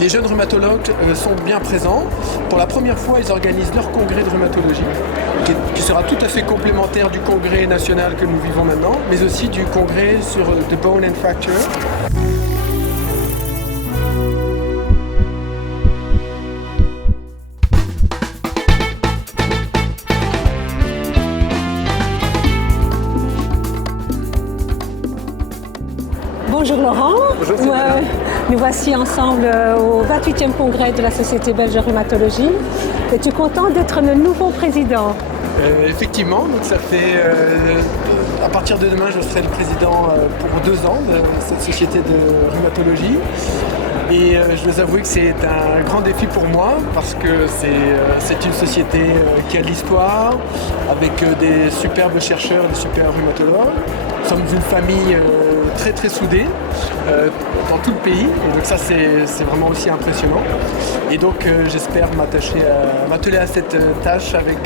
Les jeunes rhumatologues sont bien présents. Pour la première fois, ils organisent leur congrès de rhumatologie, qui sera tout à fait complémentaire du congrès national que nous vivons maintenant, mais aussi du congrès sur the bone and fracture. Bonjour Laurent. Bonjour Sylvana. Nous voici ensemble au 28e congrès de la Société belge de rhumatologie. Es-tu content d'être le nouveau président? Effectivement, donc ça fait à partir de demain, je serai le président pour 2 ans de cette société de rhumatologie. Et je dois avouer que c'est un grand défi pour moi parce que c'est une société qui a de l'histoire, avec des superbes chercheurs, des super rhumatologues. Nous sommes une famille très très soudée dans tout le pays, et donc ça c'est vraiment aussi impressionnant. Et donc j'espère m'atteler à cette tâche avec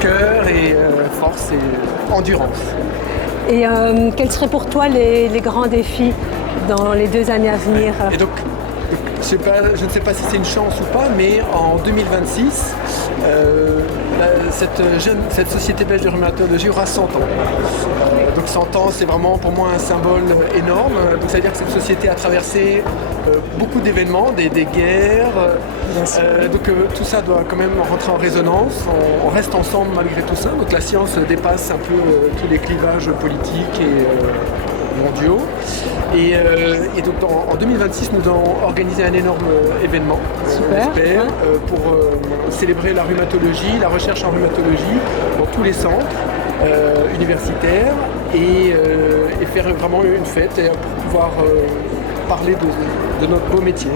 cœur et force et endurance. Et quels seraient pour toi les grands défis dans les 2 années à venir? Et donc, je ne sais pas si c'est une chance ou pas, mais en 2026, cette société belge de rhumatologie aura 100 ans. Donc 100 ans, c'est vraiment pour moi un symbole énorme. Donc ça veut dire que cette société a traversé beaucoup d'événements, des guerres. Donc tout ça doit quand même rentrer en résonance. On reste ensemble malgré tout ça. Donc la science dépasse un peu tous les clivages politiques et mondiaux. Et donc en 2026, nous allons organiser un énorme événement, j'espère, pour célébrer la rhumatologie, la recherche en rhumatologie dans tous les centres universitaires et faire vraiment une fête pour pouvoir parler de notre beau métier.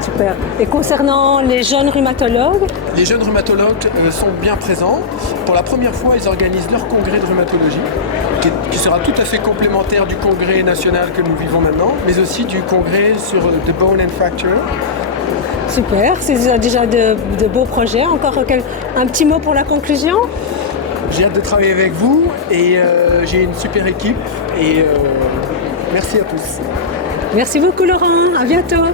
Super. Et concernant les jeunes rhumatologues? Les jeunes rhumatologues sont bien présents. Pour la première fois, ils organisent leur congrès de rhumatologie, qui sera tout à fait complémentaire du congrès national que nous vivons maintenant, mais aussi du congrès sur the bone and fracture. Super, c'est déjà de beaux projets. Encore un petit mot pour la conclusion? J'ai hâte de travailler avec vous et j'ai une super équipe et merci à tous. Merci beaucoup Laurent, à bientôt.